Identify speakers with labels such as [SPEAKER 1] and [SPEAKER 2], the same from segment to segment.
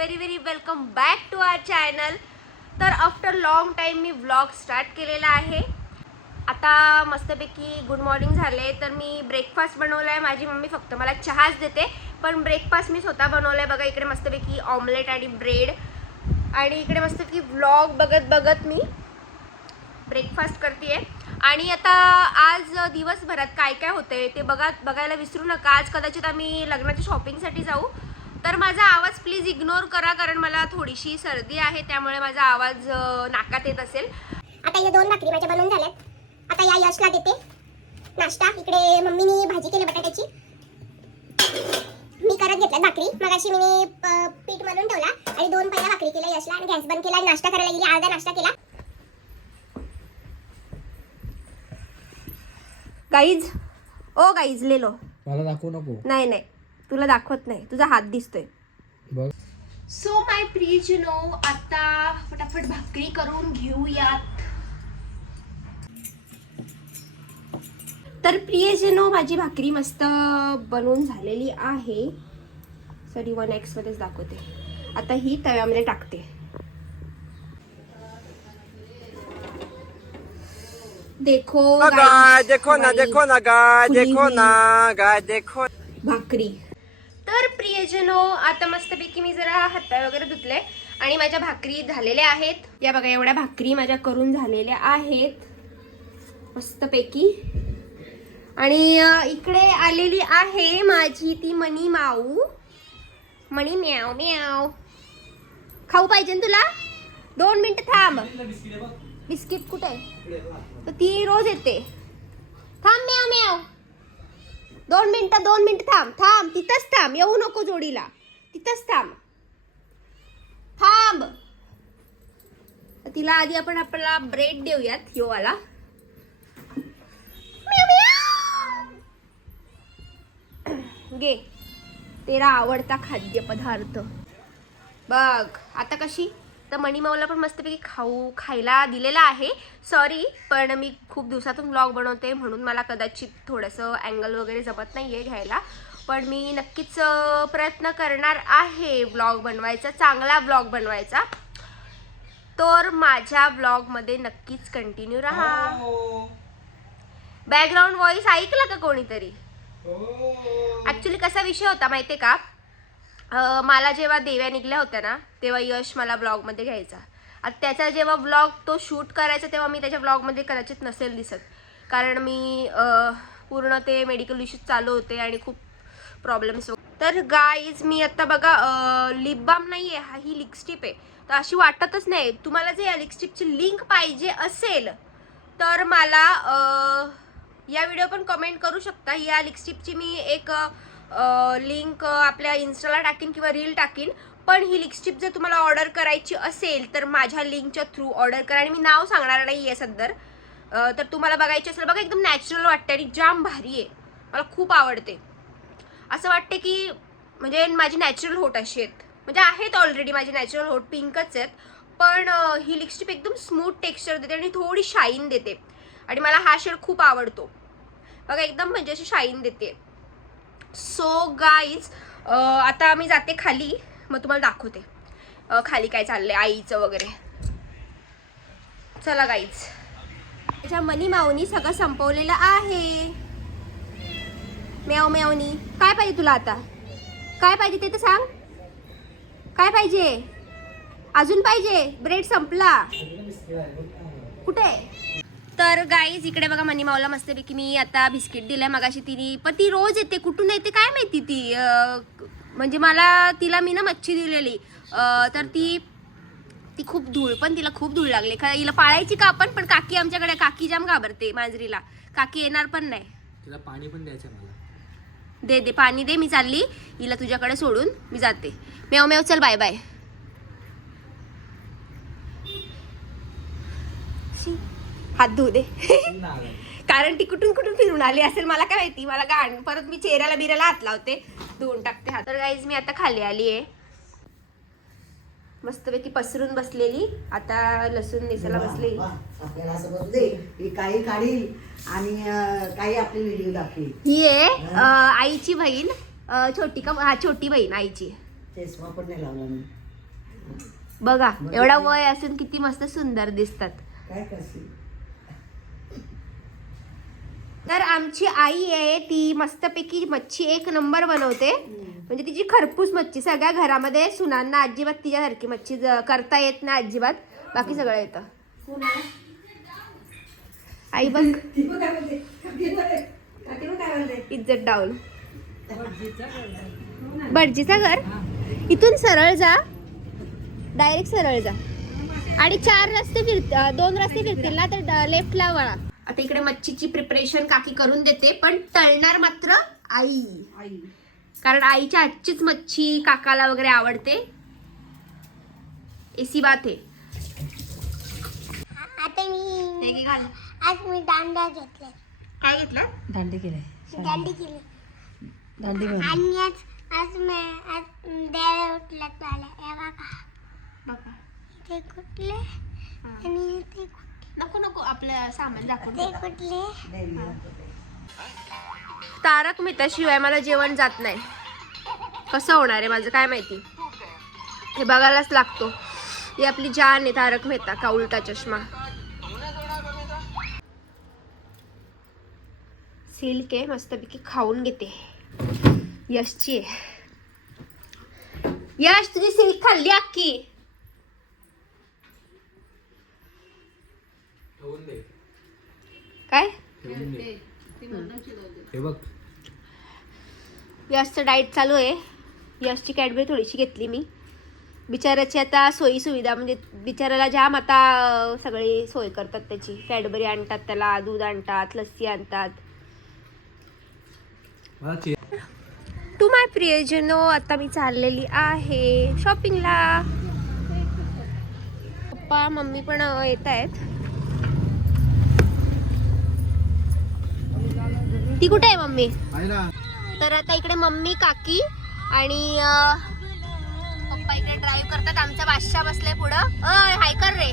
[SPEAKER 1] Very very welcome back to our channel तर after long time मी vlog start केलेला आहे. आता मस्तपैकी गुड मॉर्निंग झाले. तर मी ब्रेकफास्ट बनवला आहे माझी मम्मी फक्त मला चहाच देते. पण ब्रेकफास्ट मी स्वतः बनवला आहे बघा इकडे मस्तपैकी ऑमलेट आणि ब्रेड आणि इकडे मस्तपैकी व्लॉग बघत बघत मी ब्रेकफास्ट करते आणि आता आज दिवसभरात काय काय होतंय ते बघा बघायला विसरू नका. आज कदाचित आम्ही लग्नाच्या शॉपिंगसाठी जाऊ. तर माझा आवाज प्लीज इग्नोर करा कारण मला थोडीशी सर्दी आहे त्यामुळे माझा आवाज नाकात येत असेल.
[SPEAKER 2] आता या दोन भाकरी माझ्या बनवून झाल्यात. आता या यशला देते. नाश्ता. इकडे मम्मीनी भाजी केली बटाट्याची. मी करत घेतल्यात भाकरी. मग अशी मी पीठ मळून ठेवला आणि दोन पहिल्या भाकरी केल्या यशला आणि गॅस बंद केला आणि नाश्ता करायला गेली. अर्धा नाश्ता केला.
[SPEAKER 1] गाईज ओ गाईज लेलो
[SPEAKER 3] मला दाखवू नको.
[SPEAKER 1] नाही नाही. तुला दाखवत नाही. तुझा हात दिसतोय.
[SPEAKER 3] बघ.
[SPEAKER 1] So my please you know आता फटाफट भाकरी करून घेऊयात. तर प्रियजनो माझी भाकरी मस्त बनवून झालेली आहे. सॉरी वन एक्स मध्येच दाखवते. आता ही तव्यामध्ये टाकते. देखो
[SPEAKER 4] देखो ना देखो ना गाय देखो ना गाय देखो
[SPEAKER 1] भाकरी. प्रियजनो आता मस्तपैकी मी जरा हातपाय वगैरे धुतले आणि माझ्या भाकरी झालेल्या आहेत. या बघा एवढ्या भाकरी माझ्या करून झालेल्या आहेत. मस्तपैकी. आणि इकडे आलेली आहे माझी ती मणी माऊ. मणी म्याव म्याव खाऊ पाहिजे ना तुला? दोन मिनटं थांब. बिस्किट कुठे आहे? तर ती रोज येते. थांब म्याव म्याव दोन मिनटं दोन मिनटं थांब थांब तिथंच थांब येऊ नको जोडीला. तिथंच थांब. थांब. तिला आधी आपण आपला ब्रेड देऊयात यो वाला घे. तेरा आवडता खाद्यपदार्थ. बघ आता कशी? तर मणिमाऊला पण मस्तपैकी खाऊ खायला दिलेला आहे. सॉरी पण मी खूप दिवसातून ब्लॉग बनवते म्हणून मला कदाचित थोडंसं अँगल वगैरे जमत नाही आहे घ्यायला. पण मी नक्कीच प्रयत्न करणार आहे ब्लॉग बनवायचा चांगला ब्लॉग बनवायचा. तर माझ्या ब्लॉगमध्ये नक्कीच कंटिन्यू राहा. बॅकग्राऊंड व्हॉइस ऐकला का कोणीतरी? ऍक्च्युली कसा विषय होता माहितीये का? अं, मला जेव्हा देव्या निघल्या होत्या ना तेव्हा यश मला ब्लॉगमध्ये घ्यायचा. आता त्याचा जेव्हा ब्लॉग तो शूट करायचा तेव्हा मी त्याच्या ब्लॉगमध्ये कदाचित नसेल दिसत. कारण मी पूर्ण ते मेडिकल इश्यूज चालू होते आणि खूप प्रॉब्लेम्स तर गाईज मी आता बघा लिप बाम नाही आहे हा ही लिपस्टिप आहे. तर अशी वाटतच नाही. तुम्हाला जर या लिपस्टिपची लिंक पाहिजे असेल तर मला या व्हिडिओ पण कमेंट करू शकता. या लिपस्टिपची मी एक लिंक आपल्या इन्स्टाला टाकीन किंवा रील टाकीन. पण ही लिपस्टिप जर तुम्हाला ऑर्डर करायची असेल तर माझ्या लिंकच्या थ्रू ऑर्डर करा. आणि मी नाव सांगणार नाही आहे सदर तर तुम्हाला बघायची असेल बघा एकदम नॅचरल वाटते आणि जाम भारी आहे. मला खूप आवडते. असं वाटते की म्हणजे माझी नॅचरल होट अशी आहेत. म्हणजे आहेत ऑलरेडी माझी नॅचरल होट पिंकच आहेत. पण ही लिपस्टिप एकदम स्मूथ टेक्स्चर देते आणि थोडी शाईन देते. आणि मला हा शेड खूप आवडतो. बघा एकदम म्हणजे अशी शाईन देते. सो गाईज आता आम्ही जाते खाली. मग तुम्हाला दाखवते. खाली काय चाललंय आईचं वगैरे. चला गाईज त्याच्या मनी माऊनी सगळं संपवलेलं आहे. म्याव म्यावनी काय पाहिजे तुला आता? काय पाहिजे ते तर सांग. काय पाहिजे? अजून पाहिजे? ब्रेड संपला. कुठे? तर गाईज इकडे बघा मनी माऊला मस्तपैकी मी आता बिस्किट दिलंय मगाशी तिने. पण ती रोज येते कुठून येते काय माहिती ती? म्हणजे मला तिला मी ना मच्छी दिलेली. तर ती ती खूप धूळ पण तिला खूप धूळ लागली. खरं हिला पाळायची का आपण? पण काकी आमच्याकडे काकी जाम घाबरते मांजरीला. काकी येणार पण नाही.
[SPEAKER 3] तिला पाणी पण द्यायचं मला.
[SPEAKER 1] दे दे पाणी दे मी चालली. हिला तुझ्याकडे सोडून मी जाते. मेव मेव चल बाय बाय हात धुऊ दे. कारण ती कुठून कुठून फिरून आली असेल मला काय माहिती. मला गाण परत मी चेहऱ्याला बिऱ्याला हात लावते. धुवून टाकते हात. तर गाईज मी आता खाली आली आहे. मस्तपैकी पसरून बसलेली. आता लसूण नेसायला बसली
[SPEAKER 5] वा, आपल्याला असं बसू दे. की काही काढील आणि अं, काही आपले व्हिडिओ दाखवेल.
[SPEAKER 1] ही आहे अं, आईची बहीण. अं, छोटी का हा छोटी बहीण आईची.
[SPEAKER 5] चष्मा पण नाही लावला मी.
[SPEAKER 1] बघा एवढा वय असून किती मस्त सुंदर दिसतात.
[SPEAKER 5] काय करशील?
[SPEAKER 1] तर आमची आई आहे ती मस्तपैकी मच्छी एक नंबर बनवते. म्हणजे तिची खरपूस मच्छी सगळ्या घरामध्ये सुनांना अजिबात तिच्यासारखी मच्छी करता येत नाही अजिबात. बाकी सगळं येतं. आई बघ. इज्जत डाऊन. भटजीचा घर. इथून सरळ जा. डायरेक्ट सरळ जा. आणि चार रस्ते फिर दोन रस्ते फिरतील ना तर लेफ्टला वळा. आता इकडे मच्छीची प्रिपरेशन काकी करून देते पण तळणार मात्र आई.
[SPEAKER 5] आई.
[SPEAKER 1] कारण आईच्या हातचीच मच्छी काकाला वगैरे आवडते. एसी बात आहे.
[SPEAKER 2] आता मी आज मी दांडा घेतले
[SPEAKER 1] काय घेतलं?
[SPEAKER 3] दांडी केले
[SPEAKER 2] दांडी केली.
[SPEAKER 3] दांडी
[SPEAKER 2] आणि आज आज मी आज देव उठल्यात मला. हे बघा. ते कुठले? आणि ते कुठले?
[SPEAKER 1] नको नको आपलं सामान दाखवून
[SPEAKER 2] ते कुठले?
[SPEAKER 5] देवी
[SPEAKER 1] तारक मेहताशिवाय मला जेवण जात नाही. कसं होणार आहे माझं काय माहिती? हे बघायलाच लागतो. ही आपली जान आहे तारक मेहता का उलटा चष्मा? सिल्क आहे मस्तपैकी खाऊन घेते. यशची आहे. यश तुझी सिल्क खाल्ली अक्की
[SPEAKER 3] ठेवून दे
[SPEAKER 1] काय?
[SPEAKER 3] हे बघ.
[SPEAKER 1] यशचं डाएट चालू आहे. यशची कॅडबरी थोडीशी घेतली मी. बिचाराची आता सोयी सुविधा म्हणजे बिचाराला जाम आता सगळी सोय करतात त्याची. कॅडबरी आणतात त्याला दूध आणतात लस्सी आणतात. टू माय प्रियजनो आता मी चाललेली आहे शॉपिंगला पप्पा मम्मी पण येत आहेत. ती कुठे आहे मम्मी? तर आता इकडे मम्मी काकी आणि पप्पा इकडे ड्राईव्ह करतात. आमचा बादशाह बसलाय पुढं. हाय कर रे.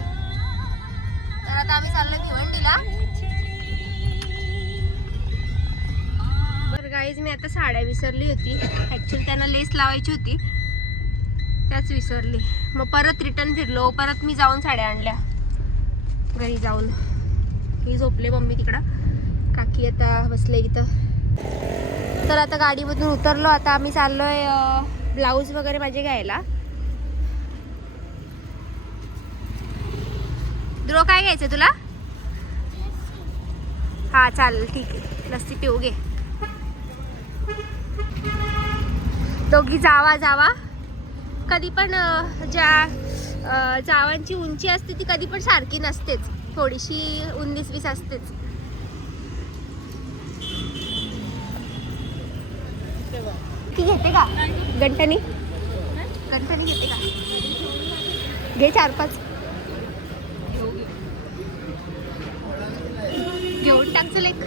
[SPEAKER 1] तर आता आम्ही चाललोय भिवंडीला. बरं गाईज मी आता साड्या विसरली होती. ॲक्च्युली त्यांना लेस लावायची होती. त्याच विसरली. मग परत रिटर्न फिरलो. परत मी जाऊन साड्या आणल्या. घरी जाऊन. ही झोपले मम्मी तिकडं. काकी आता बसले इथं. तर आता गाडीमधून उतरलो आता आम्ही चाललोय ब्लाऊज वगैरे माझे घ्यायला. द्रो काय घ्यायचं तुला? हा चालेल ठीक आहे. लस्सी पिऊ घे. दोघी जावा जावा. कधी पण ज्या जावांची उंची असते ती कधी पण सारखी नसतेच. थोडीशी उन्नीस वीस असतेच. घेते का? गंटनी गंटनी घेते का? घे चार पाच. घेऊन टाक चल एक.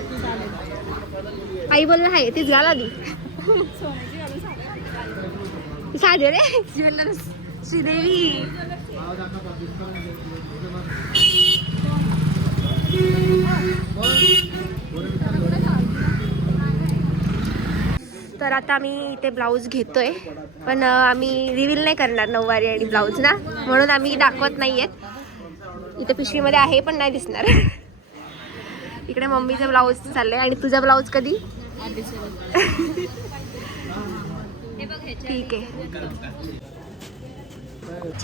[SPEAKER 1] आई बोलला हाय तीच घाल आधी. साधे रे. म्हणलं श्रीदेवी. तर आता आम्ही इथे ब्लाऊज घेतोय. पण आम्ही रिव्हील नाही करणार नऊवारी आणि ब्लाऊज ना. म्हणून आम्ही दाखवत नाही आहेत इथे पिशवीमध्ये आहे पण नाही दिसणार. इकडे मम्मीचं ब्लाऊज चाललंय. आणि तुझा ब्लाऊज कधी? ठीक आहे.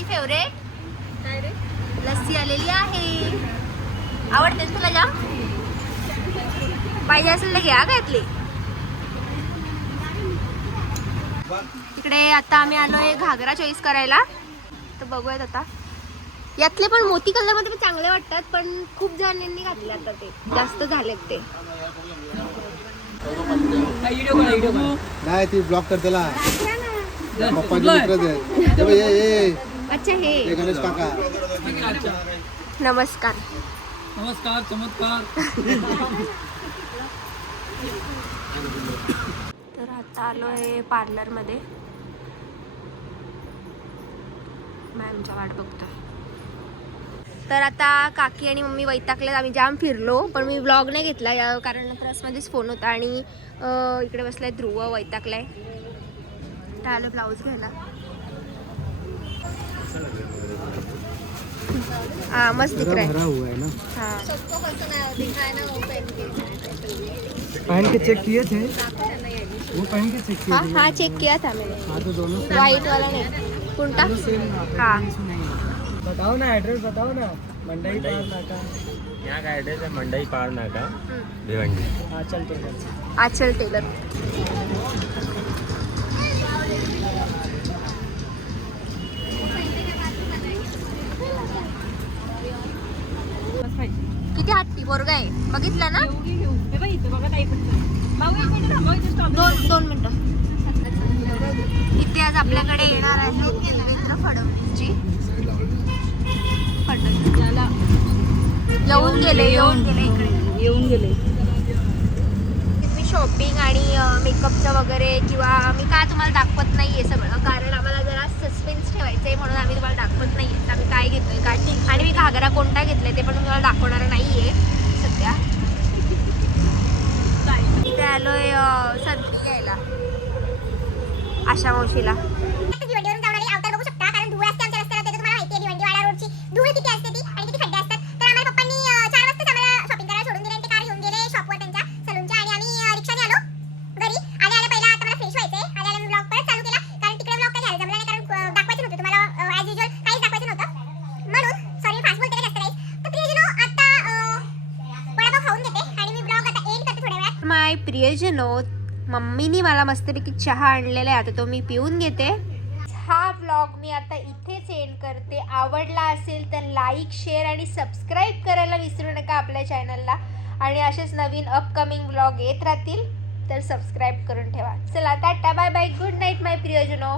[SPEAKER 1] फेवरेट लस्सी आलेली आहे. आवडते तुला जाम? पाहिजे असेल तर घ्या घातली. इकडे आता आम्ही आलोय घागरा चॉईस करायला. तर बघूयात आता. यातले पण मोती कलरमध्ये पण चांगले वाटतात पण खूप जणांनी घातले आता ते. जास्त झालेत ते.
[SPEAKER 4] नाही ती ब्लॉक कर त्याला. पप्पाचे
[SPEAKER 1] अच्छा हे.
[SPEAKER 4] ये गणेश काका.
[SPEAKER 1] नमस्कार.
[SPEAKER 3] नमस्कार चमत्कार.
[SPEAKER 1] आता आलो आहे पार्लरमध्ये मॅमच्या वाट बघतोय. तर आता काकी आणि मम्मी वैतागल्यात आम्ही जाम फिरलो पण मी व्लॉग नाही घेतला. या कारण त्रासमध्येच फोन होता आणि इकडे बसलाय ध्रुव वैतागलाय. तर आलो ब्लाऊज घ्यायला. हाँ मस्त दिख रहा है
[SPEAKER 4] भरा हुआ है ना?
[SPEAKER 1] हाँ.
[SPEAKER 3] पहन के. चेक किए थे? वो पहन के चेक
[SPEAKER 1] हाँ हाँ चेक किया था मैंने।
[SPEAKER 3] हाँ तो दोनों
[SPEAKER 1] व्हाईट वाला नहीं कोणता हाँ
[SPEAKER 3] बताओ ना एड्रेस बताओ ना। मंडई पार नाका
[SPEAKER 6] यहाँ का एड्रेस है मंडई पार नाका
[SPEAKER 1] हम्म.
[SPEAKER 6] भिवंडी।
[SPEAKER 3] हाँ चलते चलते
[SPEAKER 1] आचल टेलर। किती हट्टी पोरगा आहे? बघितलं ना? दोन दोन मिनिटं. इथे आज आपल्याकडे येणार आहे देवेंद्र फडणवीसजी. फडणवीस येऊन गेले येऊन गेले इकडे.
[SPEAKER 3] येऊन गेले.
[SPEAKER 1] मी शॉपिंग आणि मेकअपचं वगैरे किंवा मी का तुम्हाला दाखवत नाही आहे सगळं कारण आम्हाला जरा सस्पेन्स ठेवायचं आहे म्हणून आम्ही तुम्हाला दाखवत नाही आहे आम्ही काय घेतोय काय आणि मी घागरा कोणता घेतलाय ते पण मी तुम्हाला दाखवणार नाही आहे सध्या. आलोय संधी घ्यायला आशा मावशीला. माय प्रियजनो मम्मीनी मला मस्तपैकी चहा आणलेला आहे आता तो मी पिऊन घेते. हा व्लॉग मी आता इथेच एंड करते. आवडला असेल तर लाईक शेअर आणि सबस्क्राईब करायला विसरू नका आपल्या चॅनलला आणि असेच नवीन अपकमिंग व्लॉग येत राहतील तर सबस्क्राईब करून ठेवा. चला tata bye bye good night my प्रियजनो.